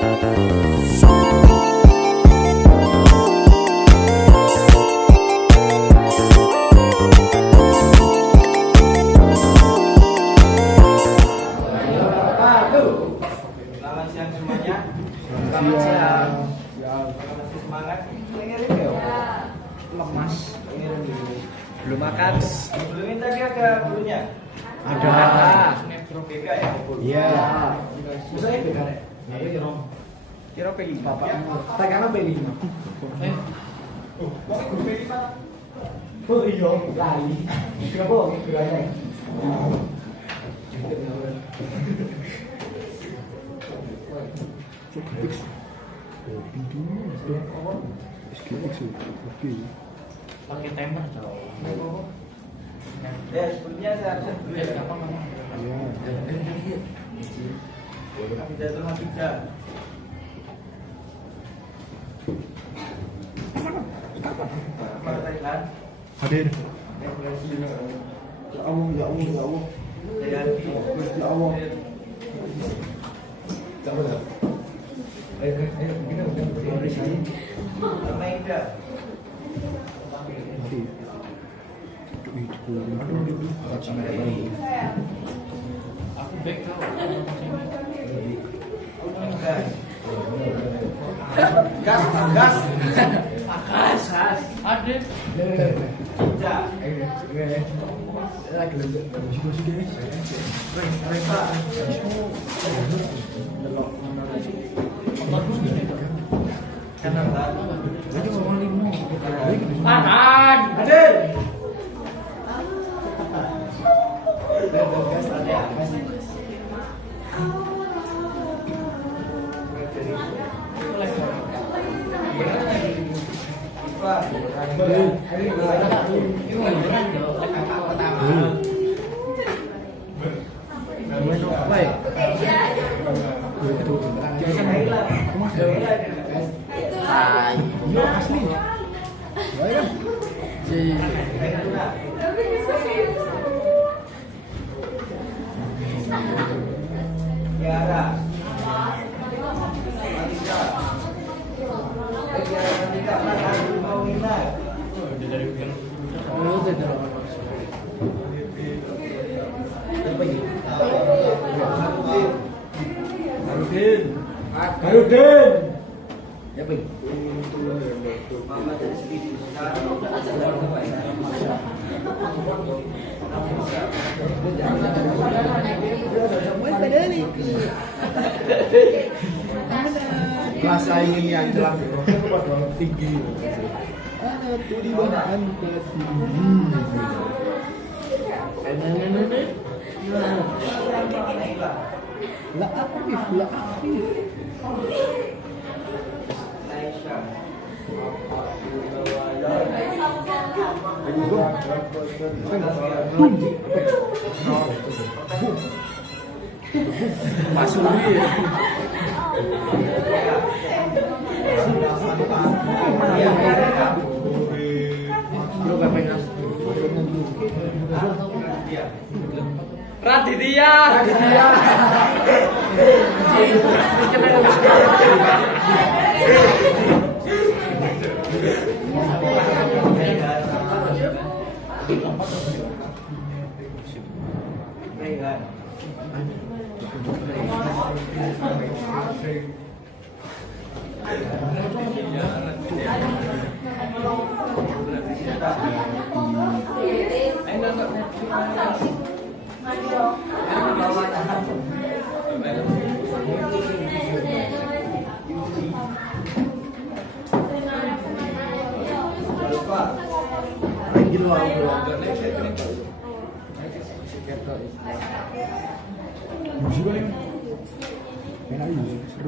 Belum makan. Belum tadi ada bulunya. Ada. Beka ya? Iya. Misalnya beka nek. Ya kira. Kira P5. Tak kana P5. Kok guru P5? Oh iya, lali. Kenapa kok gerane? Pakai timer jauh. Ya, sebelumnya saya absen dulu ya. Apa namanya? Tidak terima tidak. Hadir. Ya Allah, ya Allah, ya Allah. Ya Allah. Coba dah. Ayo, kita udah sini. Main dah. Aku back tau. Gas, gas. Gas. Ada. Tidak. Tahan. Hadir. Garudin. Ya, Bang. Mama dari sini sekarang udah ada Rasa ingin yang jelas tinggi. Ada tuh di bahan La aktif, la aktif. Masuk dia. Raditya.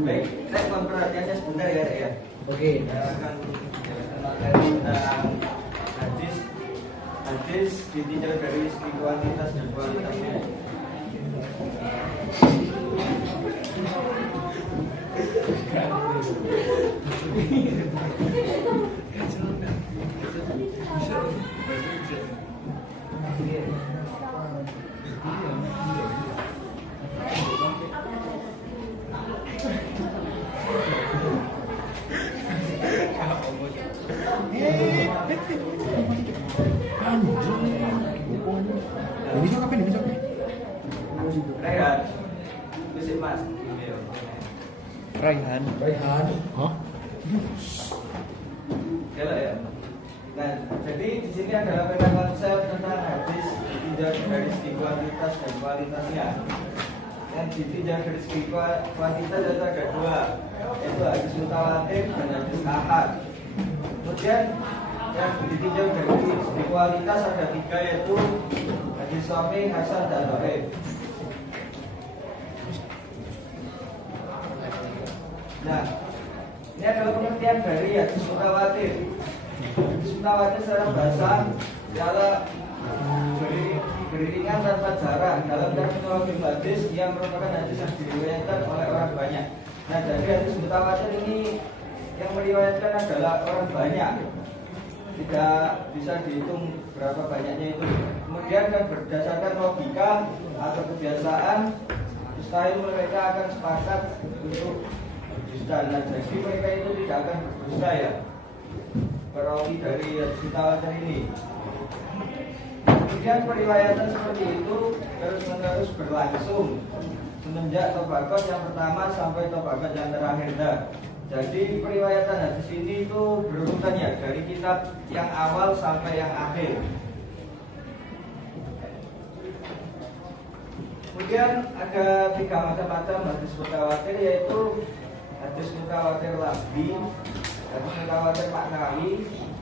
Baik, saya mohon perhatiannya sebentar ya. Oke. Saya akan tentang hadis ditinjau dari segi kuantitas dan kualitasnya. Ini siapa ini siapa? Rehan. Bisa Mas. Raihan. Hah? Ya lah ya. Nah, jadi di sini adalah beda konsep tentang hadis ditinjau dari segi kuantitas dan kualitasnya. Yang ditinjau dari segi kuantitas itu ada dua, yaitu hadis mutawatir dan hadis ahad. Kemudian yang ditinjau dari segi kualitas ada tiga, yaitu hadis sahih, hasan, dan dhaif. Nah, ini adalah pengertian dari hadis mutawatir. Hadis mutawatir secara bahasa adalah beriringan tanpa jarak dalam terminologi hadis yang merupakan hadis yang diriwayatkan oleh orang banyak. Nah, jadi hadis mutawatir ini yang meriwayatkan adalah orang banyak, tidak bisa dihitung berapa banyaknya itu. Kemudian kan berdasarkan logika atau kebiasaan, mustahil mereka akan sepakat untuk berdusta. Nah, jadi mereka itu tidak akan berdusta ya, perawi dari hadis mutawatir ini. Kemudian periwayatan seperti itu terus-menerus berlangsung semenjak tabaqat yang pertama sampai tabaqat yang terakhir. Nah, jadi periwayatan hadis ini itu berurutannya dari kitab yang awal sampai yang akhir. Kemudian ada tiga macam hadis mutawatir, yaitu hadis mutawatir lafzi, hadis mutawatir maknawi,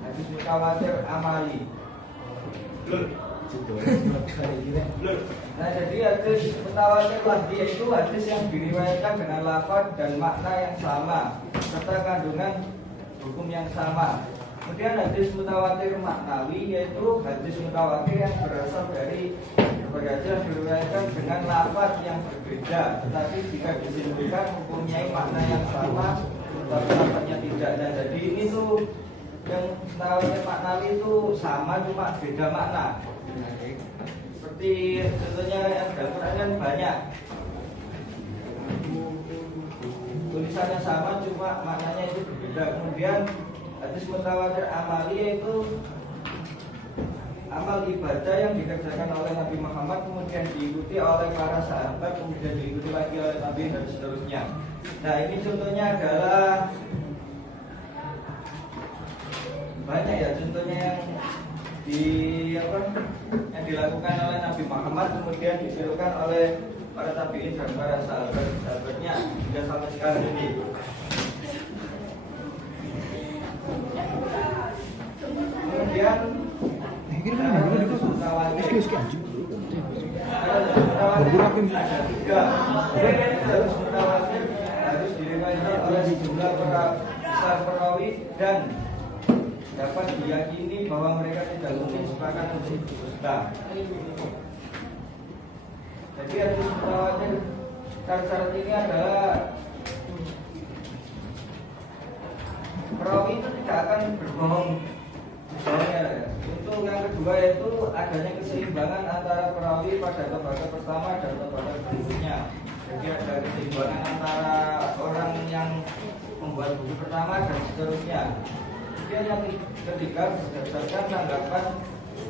hadis mutawatir amali. Nah, jadi hadis mutawatir lafzi itu hadis yang diriwayatkan dengan lafaz dan makna yang sama serta kandungan hukum yang sama. Kemudian hadis mutawatir maknawi yaitu hadis mutawatir yang berasal dari berbagai hadis yang diriwayatkan dengan lafaz yang berbeda, tetapi jika disimpulkan mempunyai makna yang sama tetapi lafaznya tidak. Nah, jadi ini tuh yang mutawatir maknawi itu sama cuma beda makna. Seperti contohnya yang dalam Quran kan banyak tulisannya sama cuma maknanya itu berbeda. Kemudian hadis mutawatir amali yaitu amal ibadah yang dikerjakan oleh Nabi Muhammad kemudian diikuti oleh para sahabat, kemudian diikuti lagi oleh Nabi dan seterusnya. Nah, ini contohnya adalah banyak ya, contohnya yang dilakukan oleh Nabi Muhammad kemudian ditirukan oleh para tabi'in dan para sahabatnya hingga sampai sekarang ini. Kemudian harus diriwayatkan oleh sejumlah besar perawi dan dapat diyakini bahwa mereka tidak mungkin sepakat untuk berdusta. Jadi hadis mutawatir syarat ini adalah perawi itu tidak akan berbohong. Untuk yang kedua yaitu adanya keseimbangan antara perawi pada tabaqat pertama dan tabaqat berikutnya. Jadi ada keseimbangan antara orang yang membuat buku pertama dan seterusnya. Kemudian yang ketiga berdasarkan tanggapan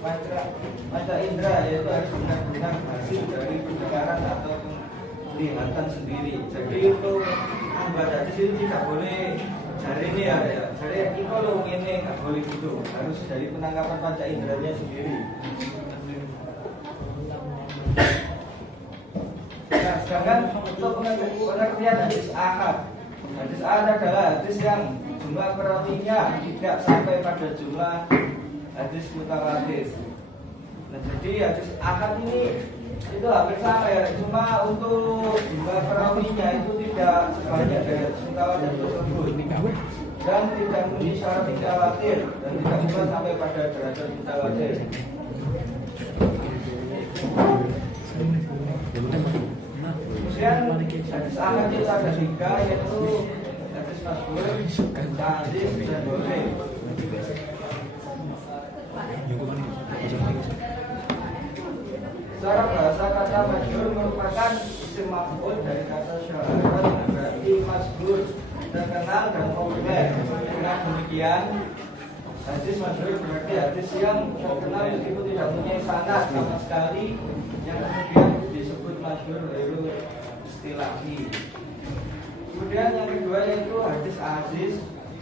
panca indera, yaitu harus benar-benar hasil dari pendengaran atau penglihatan sendiri. Jadi untuk membuat hadis ini tidak boleh dari ini ya, dari ini kalau ini nggak boleh gitu, harus dari penangkapan panca inderanya sendiri. Nah, sedangkan untuk pengertian hadis ahad, hadis ahad adalah hadis yang jumlah perawinya tidak sampai pada jumlah hadis mutawatir. Nah, jadi hadis ahad ini itu hampir sama ya, cuma untuk jumlah perawinya itu tidak sebanyak dari hadis mutawatir tersebut dan tidak memenuhi syarat mutawatir dan tidak pula sampai pada derajat mutawatir. Kemudian hadis ahad itu ada tiga, yaitu hadis masyhur, hadis dan boleh. Secara bahasa kata masyhur merupakan isim maf'ul dari kata syahadat, berarti masyhur, terkenal dan populer. Dengan demikian Hadis masyhur berarti hadis yang terkenal meskipun tidak punya sanad sama sekali, yang kemudian disebut masyhur baru istilahi. Kemudian yang kedua yaitu hadis aziz,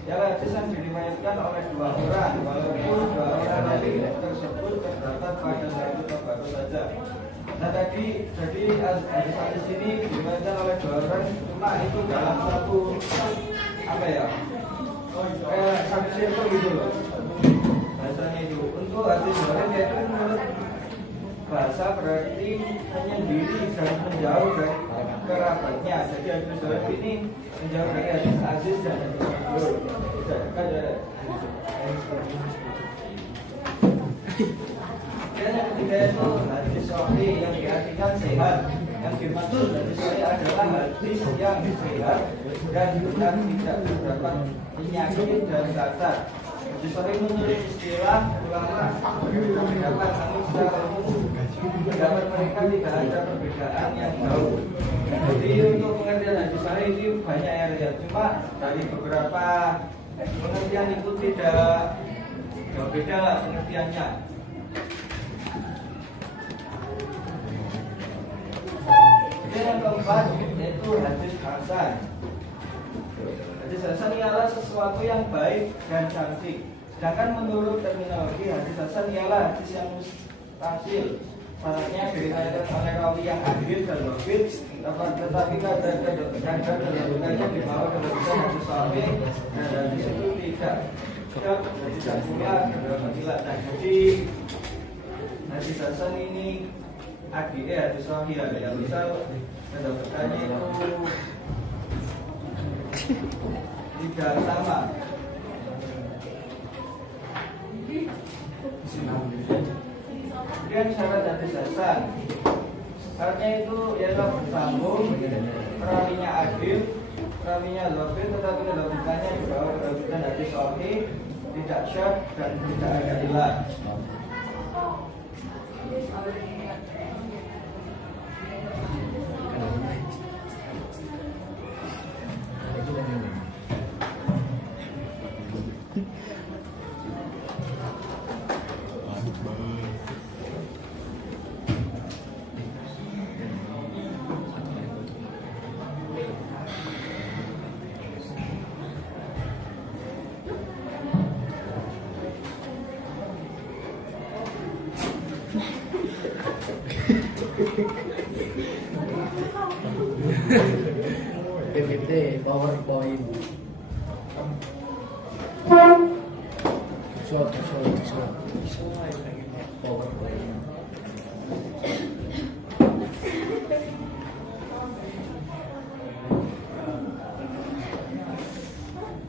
yang hadis yang diriwayatkan oleh dua orang, walaupun dua orang tadi tersebut terdapat pada satu atau baru saja. Nah tadi jadi hadis ini diriwayatkan oleh dua orang, cuma itu dalam satu apa ya? Satu circle gitu loh. Bahasanya itu untuk hadis lain yaitu menurut bahasa berarti menyendiri dan menjauh dari kerabatnya. Jadi hadis lain ini menjauh dari hadis aziz dan hadis masyhur. Dan yang ketiga itu hadis sahih yang diartikan sehat. Yang dimaksud hadis sahih adalah hadis yang sehat dan juga tidak terdapat penyakit dan cacat. Hadis sahih menurut istilah ulama berpendapat, namun secara umum pendapat mereka tidak ada perbedaan yang jauh. Jadi untuk pengertian hadis sahih ini banyak yang lihat, cuma dari beberapa pengertian itu tidak jauh beda lah pengertiannya. Yang keempat yaitu hadis hasan. Hadis hasan ialah sesuatu yang baik dan cantik. Sedangkan menurut terminologi hadis hasan ialah hadis yang mustahil. Syaratnya diriwayatkan oleh rawi yang adil dan logik, tetapi kadar kedudukannya di bawah kedudukan hadis sahih dan hadis itu tidak pula kedudukan. Jadi hadis hasan ini hadis sahih ada yang misal kedudukannya itu tidak sama. Kemudian syarat hadis hasan, syaratnya itu ialah bersambung, perawinya adil, perawinya logik, tetapi kedudukannya di bawah kedudukan hadis sahih, tidak syad dan tidak ada ilah. PPT PowerPoint. Short. PowerPoint.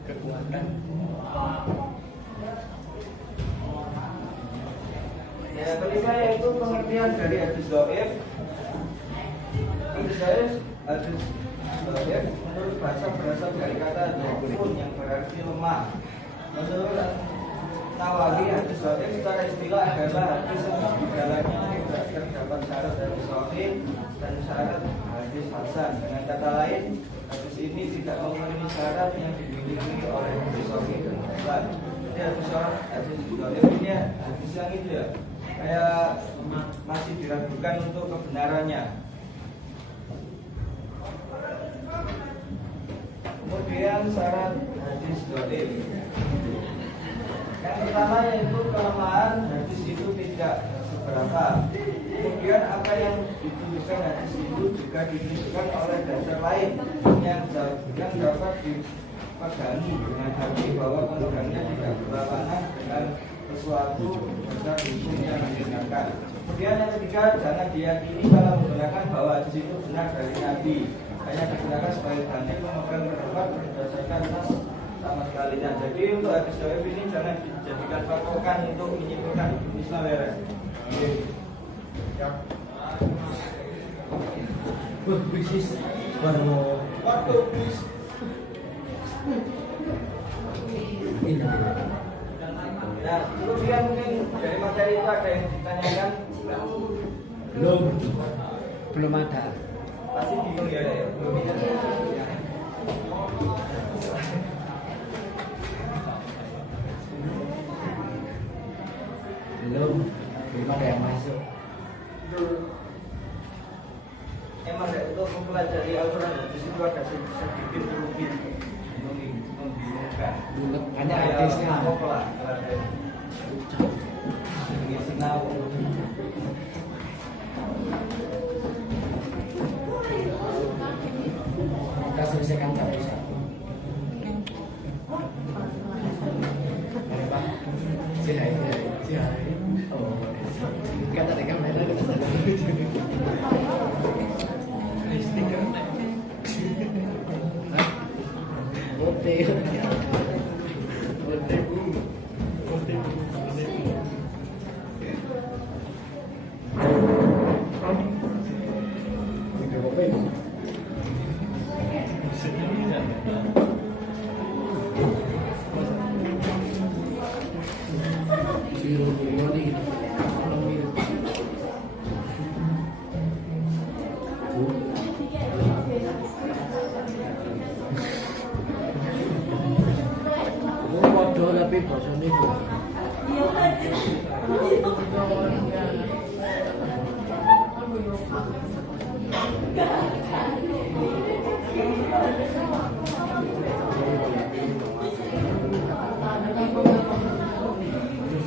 Kekuatan. Yang kelima yaitu pengertian dari hadis dhaif. Hadis dhaif menurut bahasa berasal dari kata dhaifun yang berarti lemah. Menurut Nawawi, hadis dhaif secara istilah adalah hadis yang di dalamnya tidak terdapat syarat hadis sahih dan syarat hadis hasan. Dengan kata lain, hadis ini tidak memenuhi syarat yang dimiliki oleh hadis sahih dan hasan. Jadi hadis dhaif ini hadis yang itu ya, kayak masih diragukan untuk kebenarannya. Kemudian syarat hadis dhaif. Yang pertama yaitu kelemahan hadis itu tidak seberapa. Kemudian apa yang dituliskan hadis itu juga dituliskan oleh dasar lain yang dapat dipegangi dengan hati bahwa pemegangnya tidak berlawanan dengan sesuatu dasar hukum yang digunakan. Kemudian yang ketiga, jangan diyakini kalau menggunakan bahwa hadis itu benar dari Nabi. Hanya digunakan sebagai dalil memegang pendapat berdasarkan nas sama sekali. Nah, jadi untuk hadis dhaif ini jangan dijadikan patokan untuk menyimpulkan Islam ya. Bisnis baru. Ini. Nah, kemudian mungkin dari materi itu ada yang ditanyakan? Belum ada. Pasti bingung ya, itu ada sedikit rumit membingungkan. Hanya Kayak hadisnya. apa lah, ini sinau. Kita selesaikan satu-satu. Pak, say hi. Oh, kata ada kamera, kata ada stiker. Bote. Tapi bosone itu.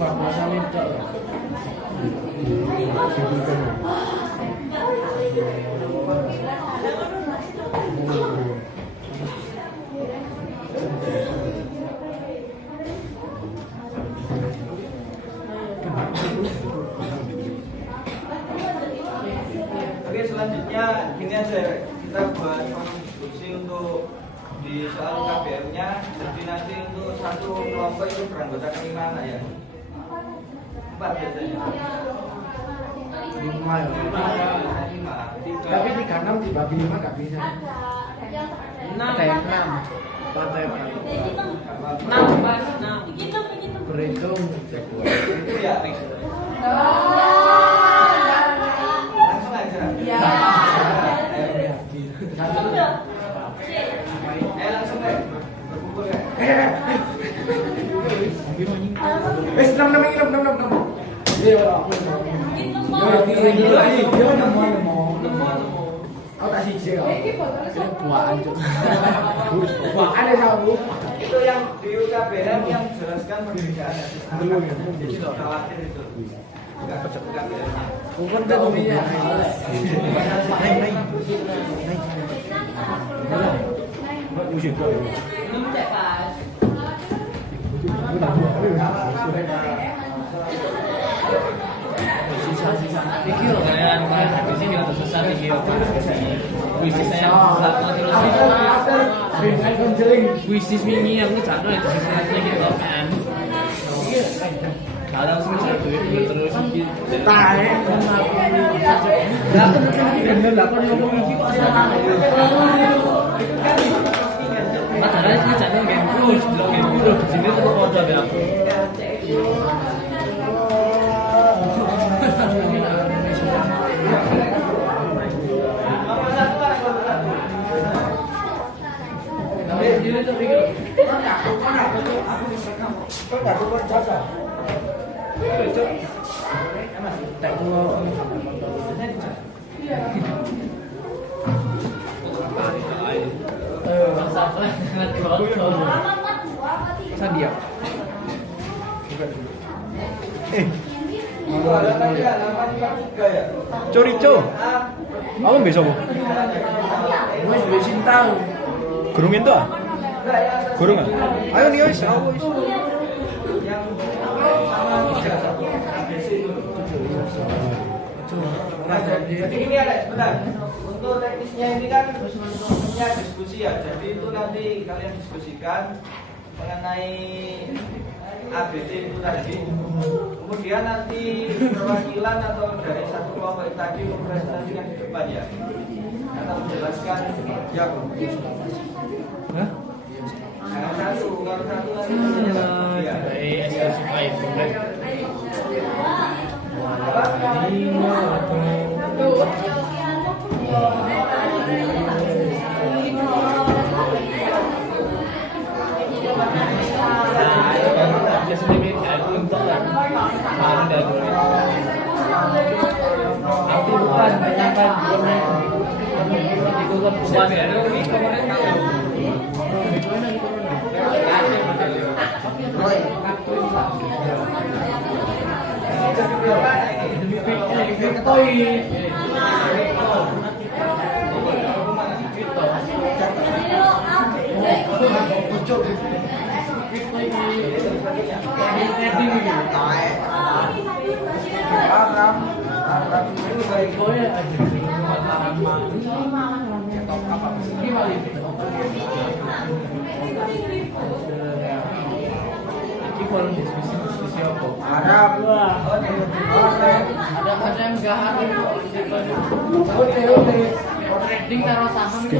Bahasa minta. Oke, selanjutnya gini aja, kita buat diskusi untuk di soal KBM-nya. Jadi nanti untuk satu kelompok itu beranggotakan 5 ya? 4 biasanya. 5 ya. 5. Tapi 36 dibagi 5 nggak bisa. Ada yang 6. Ada yang 6. Berhitung. Itu ya. Langsung aja. Langsung deh. Berkumpul ya. Enam. Iya, aku tak siji kok. Buaan cuk. Buaan ya sama Bu. Itu yang di UKBM yang jelaskan perbedaan. Jadi nggak khawatir itu. Enggak UKBM-nya. Bukan dah dunia. Sisa-sisa. Iki loh kayak di sini atau sesat iki. Puisi saya puisi mini aku jatuh itu sisa-sisa gitu kan. Kalau semester terus Tahe. Lah bener lah kon ngomong iki kok salah. padahal ini jatuh game terus, di sini tuh kode ya. Sandia. Corico. Apa besok? Wis wis tahu. Gurung itu ah? Gurung ah? Ayo nih wis, aku wis. Jadi ini ada sebentar. Untuk teknisnya ini kan punya diskusi ya. Jadi itu nanti kalian diskusikan mengenai ABC itu tadi. Kemudian nanti perwakilan atau dari satu kelompok tadi mempresentasikan di depan ya. Atau menjelaskan yang jangan satu, kalau satu nanti menjelaskan ya. Aku bukan menyampaikan itu kan Diskusi apa? Arab. Ada yang enggak ada trading taruh saham itu.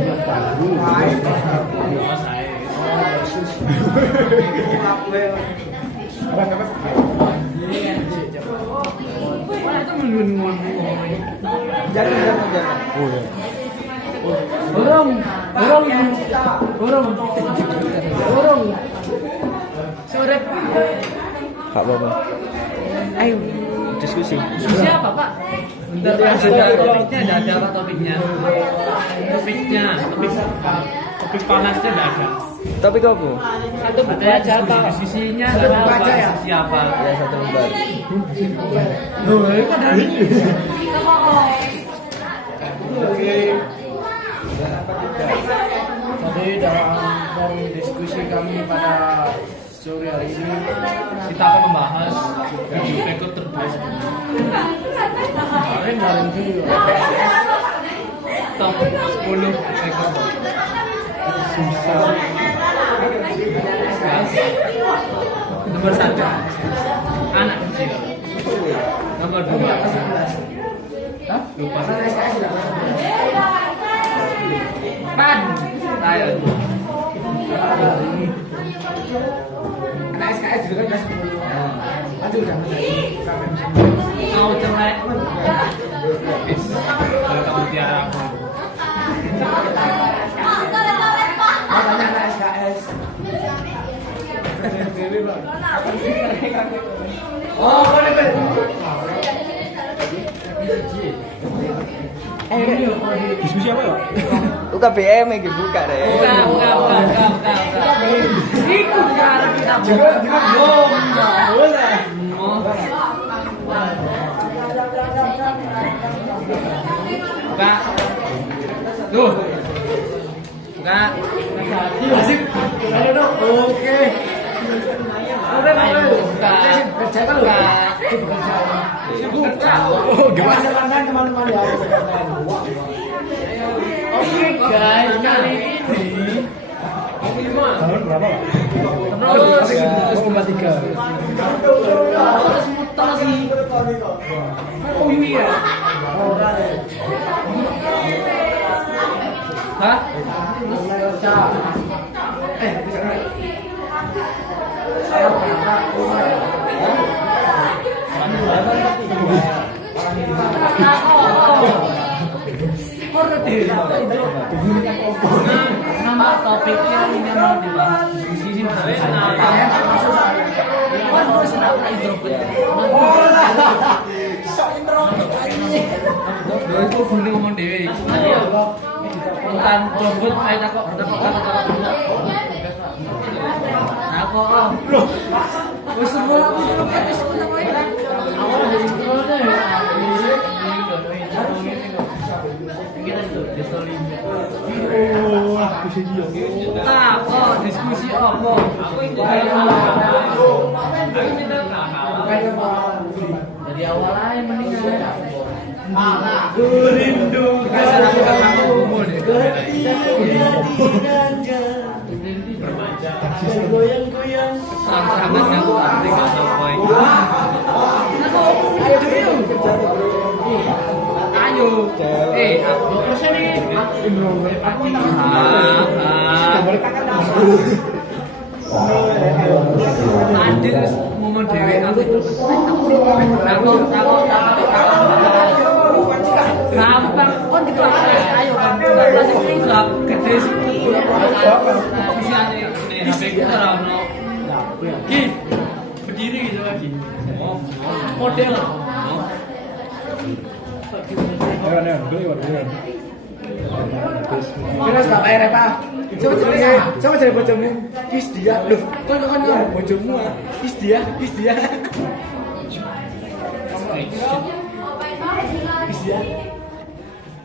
Orang. Sore. Kak apa? Ayo Diskusi. diskusi apa Pak? Bentar, ada topiknya, ada apa topiknya? Topik panasnya ada. Topik apa? Satu baca apa? Diskusinya baca ya? Siapa? Ya satu lembar. Loh, itu ada ini. Jadi dalam diskusi kami pada sore hari ini Kita akan membahas video rekor terbaik. kemarin video Top 10 rekor. Nomor 1 anak kecil. Nomor 2 lupa. Pan ayo. Anak SKS juga kan kelas 10. Aduh udah Mau cerai. Kalau kamu tiara aku. tanya anak SKS. Oh, boleh. Diskusi apa ya? UKBM iki buka deh. Buka. Ikut cara kita. Buka. Tuh. Buka. Asik. Ayo dong. Oke. Ayo buka. Kerjakan loh. Buka. Oh, gimana? Kan teman-teman ya. Oke guys, kali ini Tahun berapa? terus 3. terus muter sih. Oh iya. Hah? Nama topiknya ini mau dibahas diskusi sih itu bener ngomong dewe. Tentang jombut, ayo takok. Wis semua diskusi apa? Dari awal aja mendingan. Goyang-goyang. Ayo, aku pesen ini. Tadi momen dewe aku gampang kon dikelas ayo kan kelas iki gak gede sih bisa nih HP kita ora ono ki berdiri gitu lagi model Ayo, beli. Terus bapak Repa. Coba cari bojomu. Kis dia. Loh, kon bojomu ah. Kis dia. Kis dia.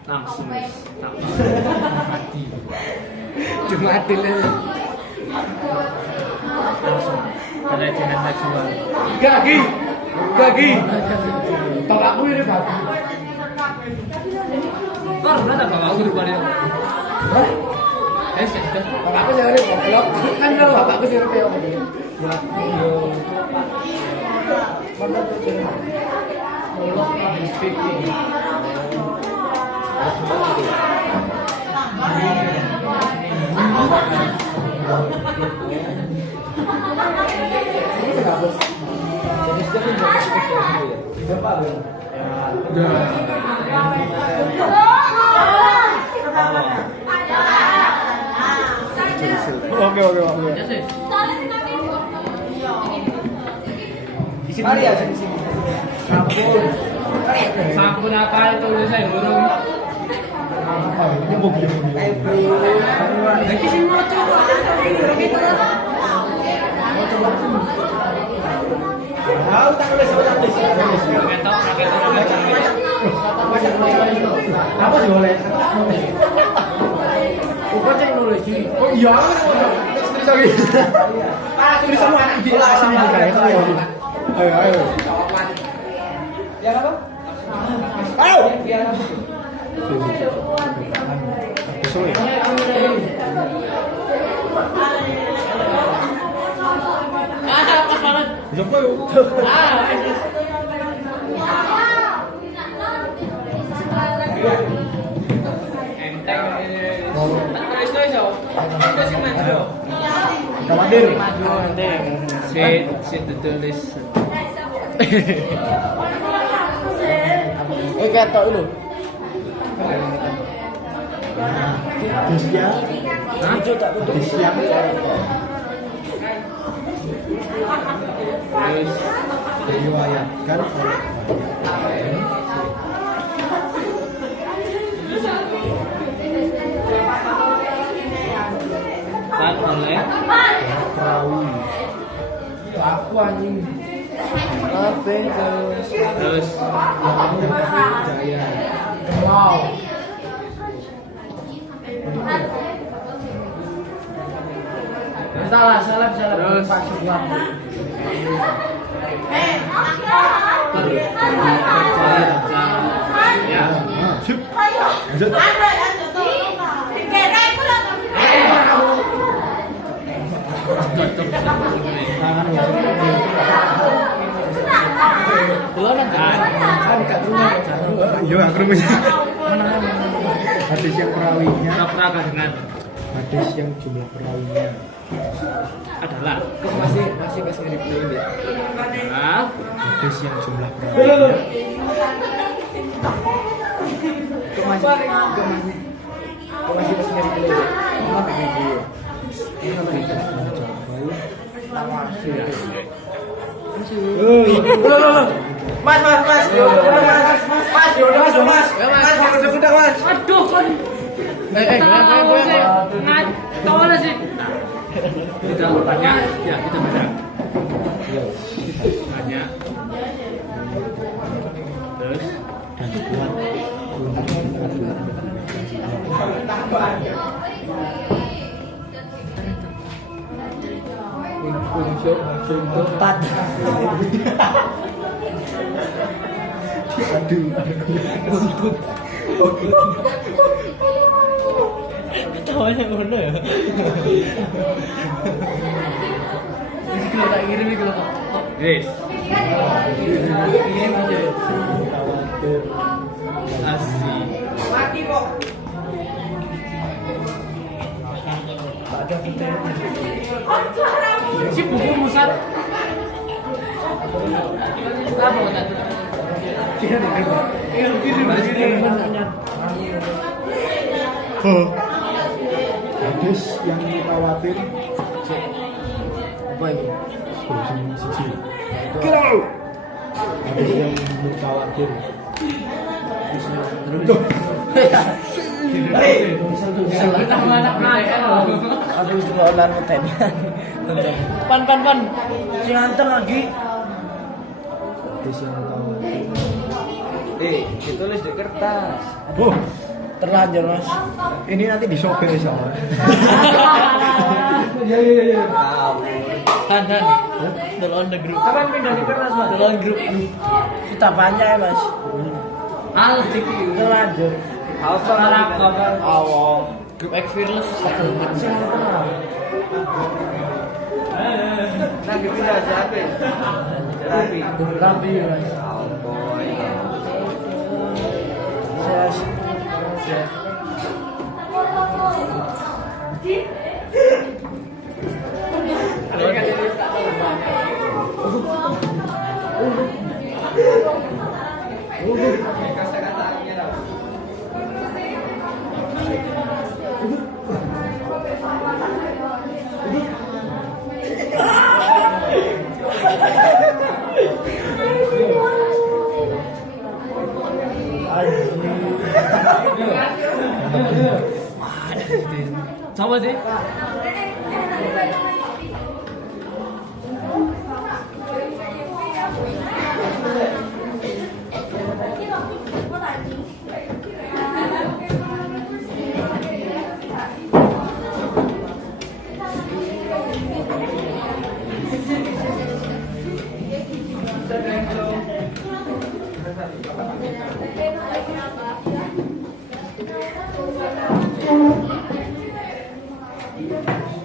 Langsung Cuma adil aja. pelecehan seksual. Gagi. Bapakku ini bapak. Kok berapa bapakku di balik? Hah? Sudah. Bapakku sehari goblok. Kan kalau bapakku sehari peok. Oke. Ya sih. Mari ya sini. Sabun apa itu saya burung. Lagi sih mau coba gitu lah. Tahu tak boleh Raketo. apa sih boleh? Bukan teknologi. Oh iya. Sorry. Tulis semua anak gila asli Ayo. Ya apa? Ayo. Pas banget. Jumpa yuk. Kamadir. Si ditulis. Ketok dulu. Desya. Desya. Terus Diriwayatkan oleh kan oleh perawi. Aku anjing. terus Jaya. Wow. Salah. Terus. Ya. Sip. Lanjut. Iya, aku rumusnya. Hadis yang perawinya. Pura-pura dengan Hadis yang jumlah perawinya. adalah Masih pas nge-replay ya. adalah Hadis yang jumlah perawinya. Masih pas nge-replay ya. Apa video? Ini apa itu? Mas. aduh kan ngaco sih kita banyak ya kita banyak terus Dan kuat Empat. Aduh. ketawanya mana ya kalau tak kirim itu yes asik Mati kok. si buku musat apa kata Hadis yang mutawatir. Apa ini? Siji. Kira. Hadis yang mutawatir. Terus. Hei, Nama anak nakal. Aduh, jualan tadi. Pan. Si anteng lagi. ditulis di kertas. Terlanjur Mas. Ini nanti disobek soalnya. Iya. Han. Delon the group. Kapan pindah di kelas Mas? Delon grup. Kita panjang ya Mas. Al tiki. Terlanjur. Apa Kabar. Awong. Grup X Fearless. Si anteng. Nah, gitu aja apa? Rapi. Rapi Mas. Alkoy. Sama sih.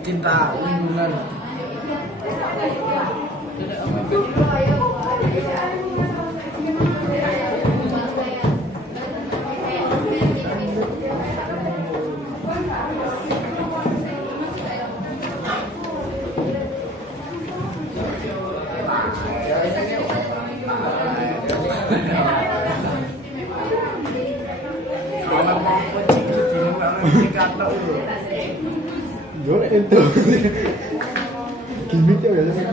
Cinta lingkungan. Yo itu. Gimik ya biasanya.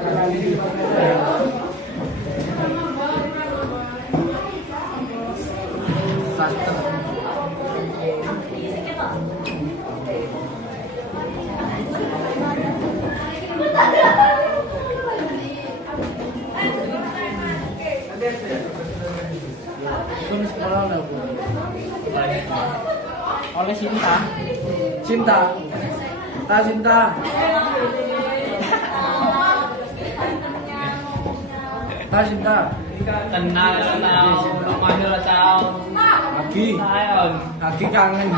Oleh Sinta. Cinta. Cinta. Cinta. Kenal. Mahir ciao. Lagi. Ayo. Lagi kangen.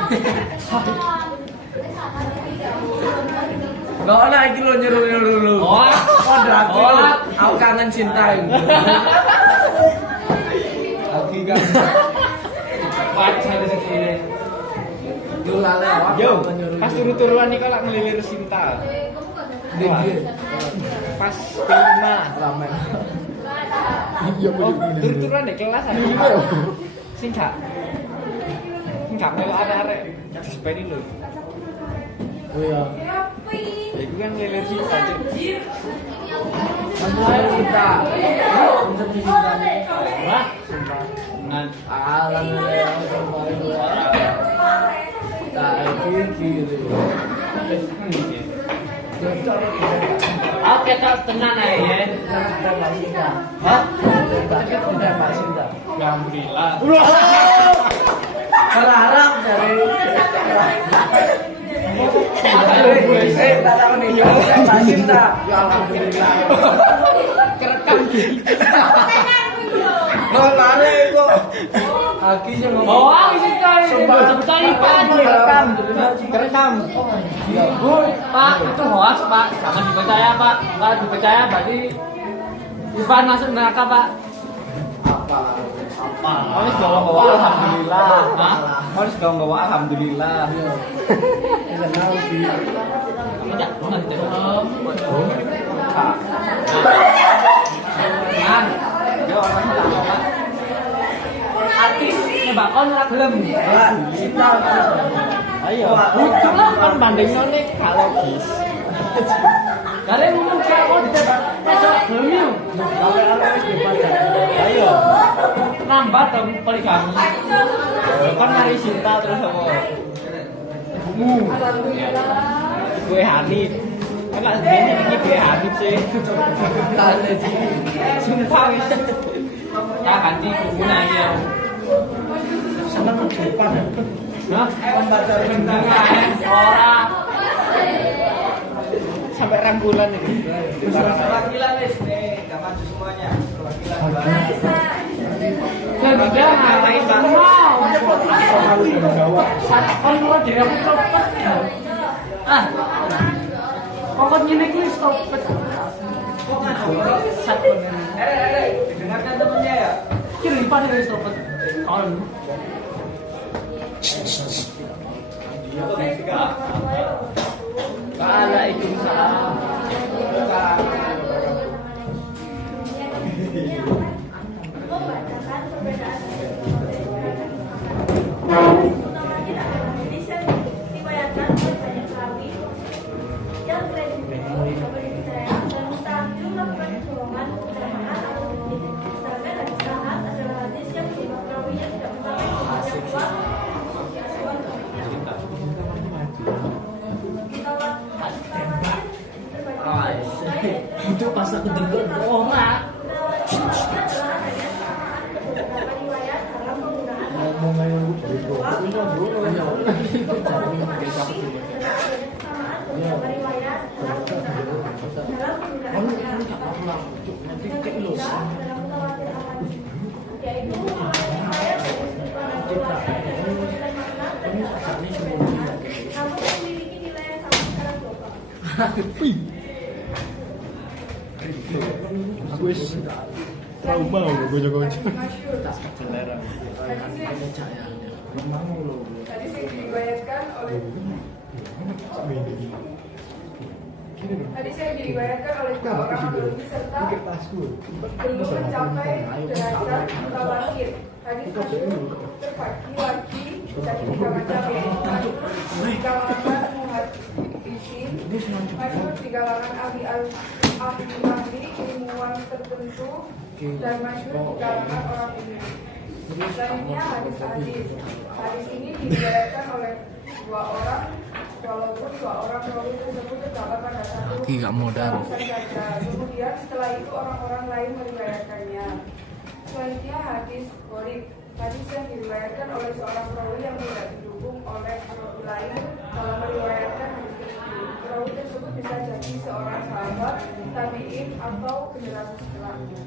Gak ada lagi lo nyuruh lu. Oh. Berarti Oh. aku kangen cinta ini. Lagi kangen. Pacar di sini. Yo lale. Yo, pas turu-turuan nih kalau ngelilir Sinta. Dia. Pas kelima. Ramen. Iya Oh, turu-turuan di kelas ada. Sing gak melok arek-arek disepeni lho. Oh iya. Ya iku kan ngelilir Sinta. Cuk. Sampai kita. Wah. Dengan Alam Oke, tak tenang aja ya. Hah? Alhamdulillah. Berharap dari Cinta. Ya alhamdulillah. Kerekam. Lo lari kok. Aki sih ngomong. Oh, ini kan. Ceritaikan direkam. Kerekam. Pak, itu hoax, Pak. Jangan dipercaya, Pak. Pak dipercaya berarti Ivan masuk neraka, Pak. Apa? Harus bawa alhamdulillah. Hah? Harus bawa alhamdulillah. Enggak tahu sih. Tidak, mana tidak. Kan. Yo orang tak apa. Artis nyebakon ora gelem. Cinta. Ayo. Kan bandingnya nih gak logis. Kare ngomong kayak oh ditebak. Ora gelem yo. Kalau wis dibaca. Ayo. Nambah dong poligami. Kan nyari Sinta terus apa? Gue Hanif. Enak sebenarnya ini gue Hanif sih. Sumpah wis. Tak ganti guna ya. Seneng ke depan. Nah, membaca ora. Sampai rembulan ini. Perwakilan nih, enggak maju semuanya. Perwakilan. Tidak ngalahin mau. Kan lu dhewe cepet. Ah. Pokoknya ini kuwi stop. Satu. Didengarkan temennya ya. Kiri lipat dari stop. Kawan. Waalaikumsalam. Itu pas aku dengar orang. Aku wis trauma udah gojo-gojo. Tadi sih diriwayatkan oleh dua orang Nabi serta belum mencapai derajat mutawatir. Hadis masyhur terbagi lagi dari tiga macam di kalangan muhaddisin, masyhur di kalangan ahli ilmuwan tertentu, dan masyhur di kalangan orang umum. Selanjutnya hadis-hadis. Hadis ini diriwayatkan oleh dua orang, walaupun dua orang rawi tersebut terdapat pada satu modal. saja. Kemudian setelah itu orang-orang lain meriwayatkannya. Selanjutnya hadis gharib. Hadis yang diriwayatkan oleh seorang perawi yang tidak didukung oleh perawi lain dalam meriwayatkan hadis tersebut. Perawi tersebut bisa jadi seorang sahabat, tabi'in, atau generasi setelahnya.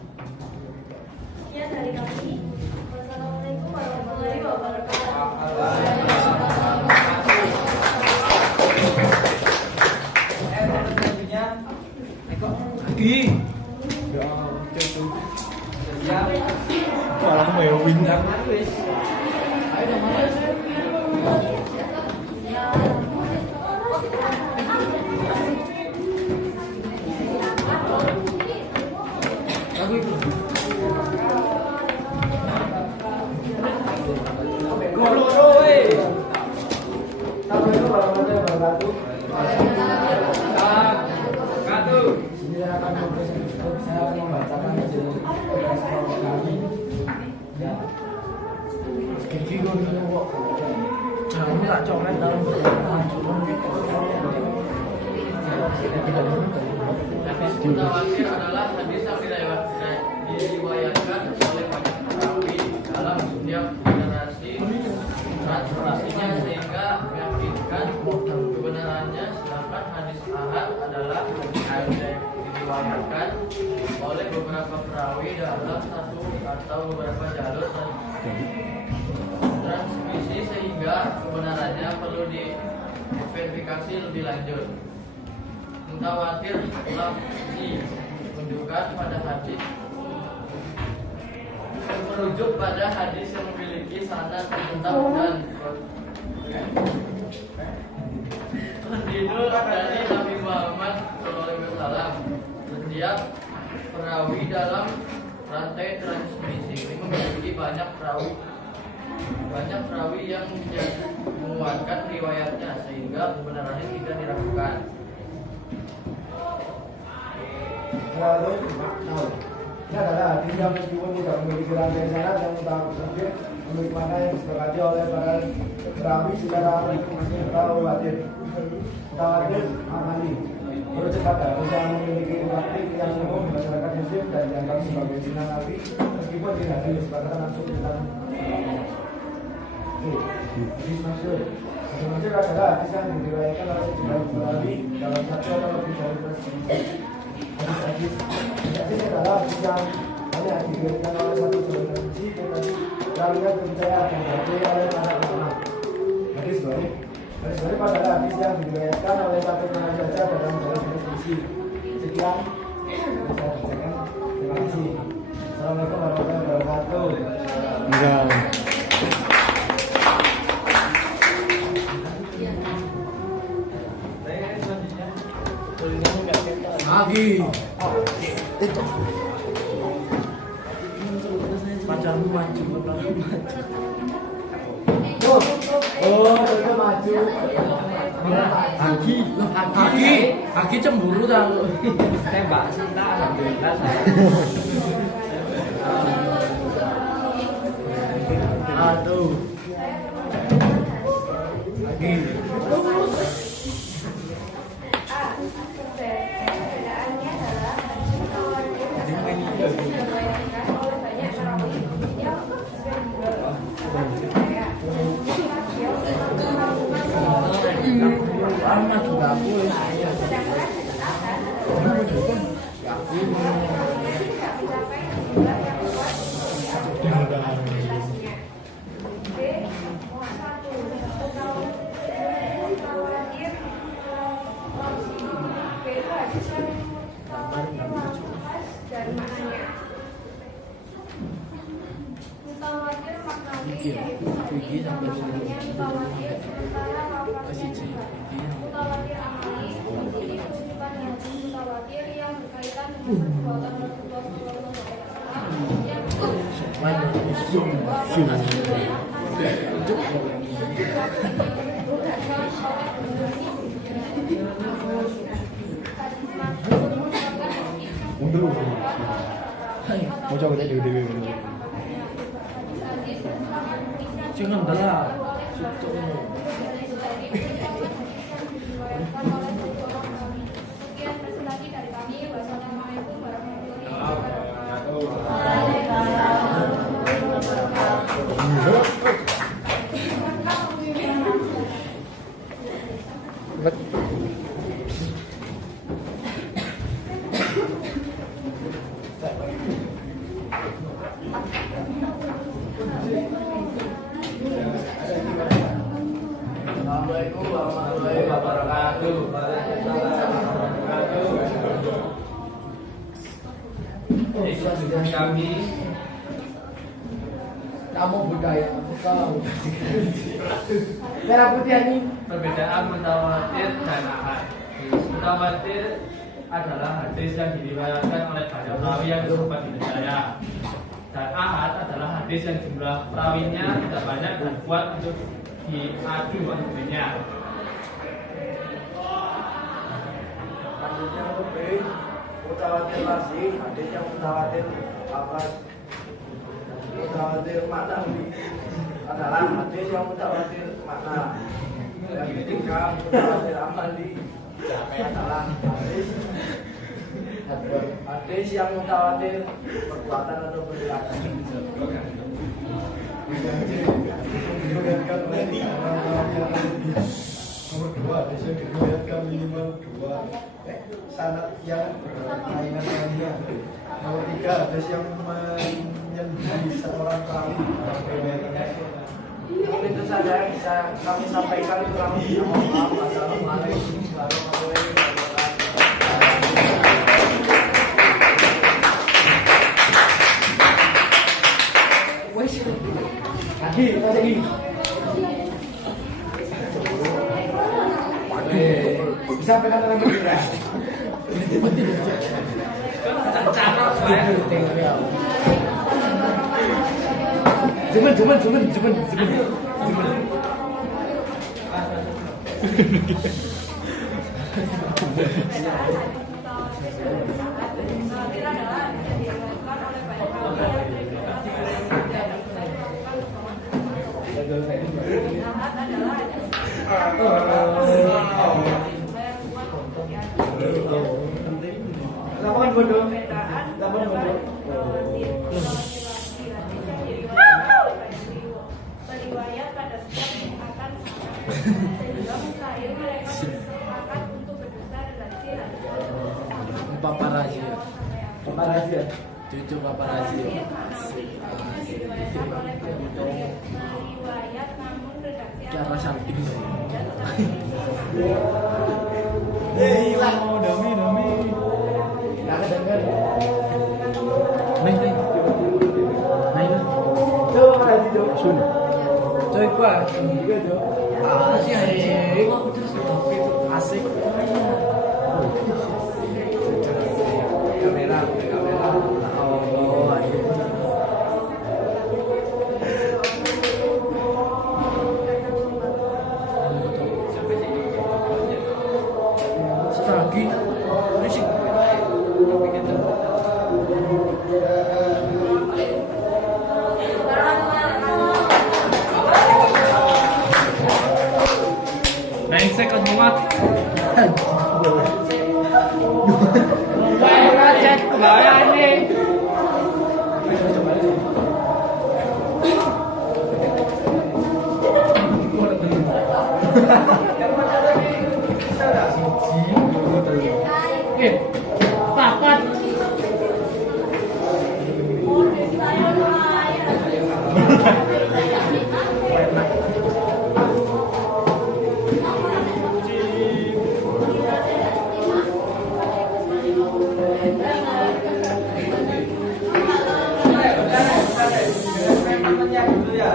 Sekian dari kami. Wassalamualaikum warahmatullahi wabarakatuh. Malah mau win. Mutawatir adalah hadis yang diriwayatkan oleh banyak perawi dalam setiap generasi transmisinya sehingga meyakinkan kebenarannya, sedangkan hadis ahad adalah hadis yang diriwayatkan oleh beberapa perawi dalam satu atau beberapa jalur transmisi sehingga kebenarannya perlu diverifikasi lebih lanjut. Mutawatir lafzi menunjukkan pada hadis merujuk pada hadis yang memiliki sanad tetap dan kontinu dari Nabi Muhammad SAW. Setiap perawi dalam rantai transmisi ini memiliki banyak perawi yang menguatkan riwayatnya sehingga kebenarannya tidak diragukan. Ini adalah hadis yang meskipun tidak memiliki rantai sanad yang mutawatir memiliki makna yang disepakati oleh para perawi secara khawatir amali. Percepat harus yang memiliki praktik yang umum masyarakat muslim dan dianggap sebagai sinar nabi meskipun tidak ada kesepakatan langsung tentang hadis masyhur. Hadis masyhur adalah hadis yang diriwayatkan oleh sejumlah perawi dalam satu atau lebih dari hadis adalah hadis yang hanya diriwayatkan oleh satu sahabat suci tetapi perawinya terpercaya dan diakui oleh para ulama. Hadis baik. Hadis baik adalah hadis yang diriwayatkan oleh satu orang saja dalam dalam diskusi. Sekian bisa dibacakan. Terima kasih. Assalamualaikum warahmatullahi wabarakatuh. Enggak. Lagi. Itu. Pacarmu maju, bapakmu maju. Itu maju. Aki cemburu tahu. Tembak Sinta alhamdulillah saya. Aduh. Lagi. Perbedaannya adalah mutawatir diriwayatkan oleh banyak perawi yang Amat juga aku. sedangkan tidak mencapai jumlah yang kuat di aplikasinya. B. 1. Mutawatir B itu hadis yang khas dan maknanya. Mutawatir maknawi yaitu hadis yang maknanya mutawatir sementara lafaznya mutawatir amali jadi kesulitan hadis mutawatir yang berkaitan dengan perbuatan Rasulullah SAW yang Mau coba tadi dewe. Jangan dah. Sekian presentasi dari kami. Wassalamualaikum warahmatullahi Assalamualaikum warahmatullahi wabarakatuh. Ini kami Kamu budaya kau. Merah putih ini. perbedaan mutawatir dan ahad. Mutawatir adalah hadis yang diriwayatkan oleh banyak perawi yang dapat dipercaya. Dan ahad adalah hadis yang jumlah perawinya tidak banyak dan kuat untuk diadu argumennya. Hadis yang lebih mutawatir lagi, hadis yang mutawatir apa? Mutawatir makna adalah hadis yang mutawatir makna. Yang ketiga mutawatir amali adalah hadis yang mutawatir perbuatan atau perilaku. Nomor 2, hadis yang diriwayatkan minimal 2 sanad yang berkaitan dengannya. Nomor 3, hadis yang menyendiri seorang perawi. Mungkin itu saja yang bisa kami sampaikan. Kurang lebih mohon maaf. Wassalamualaikum warahmatullahi wabarakatuh. Lagi. Disampaikan oleh Bendera. wabarakatuh. bodoh. perbedaan Lamun bodoh. khawatir laki-laki hadis yang diriwayatkan beriwayat pada setiap tingkatan sehingga mustahil mereka bersepakat untuk berdusta redaksi hadis tersebut. Paparazi. Paparazi ya. Cucu paparazi. Diriwayatkan oleh riwayat namun redaksi Cara samping. Hilang demi. Enggak kedengar. Nih. Coba lagi, Jo. Sun. Coy, Pak. Juga, Jo. Asik. Asik. Kamera. Oh, ayo. Lagi. Risik. Brengsek kan Muhammad. Papat. Temennya dulu ya.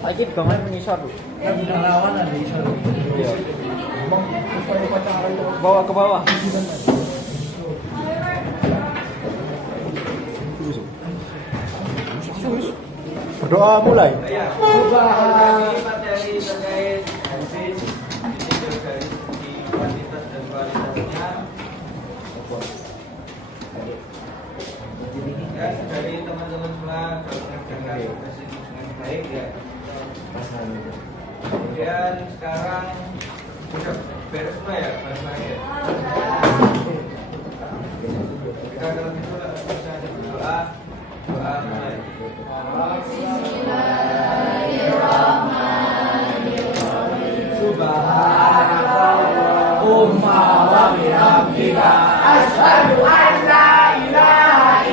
Lagi bangun menyisor. Lawan ada isor. Bawa ke bawah. Berdoa mulai. Ya, materi terkait hadis ini dari segi kuantitas dan kualitasnya. Ya, dari teman-teman semua kalau mengerjakan tugas ini dengan baik ya. Kemudian sekarang sudah beres semua ya, ya. Kita kalau gitu bisa berdoa. Doa mulai. Subhanallah wa bihamdika asyhadu an la ilaha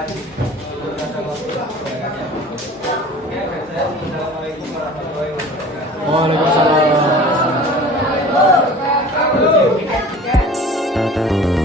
lagi untuk rasa ngobrol kebanyakannya. Oke, baik saya. Assalamualaikum warahmatullahi wabarakatuh. Waalaikumsalam.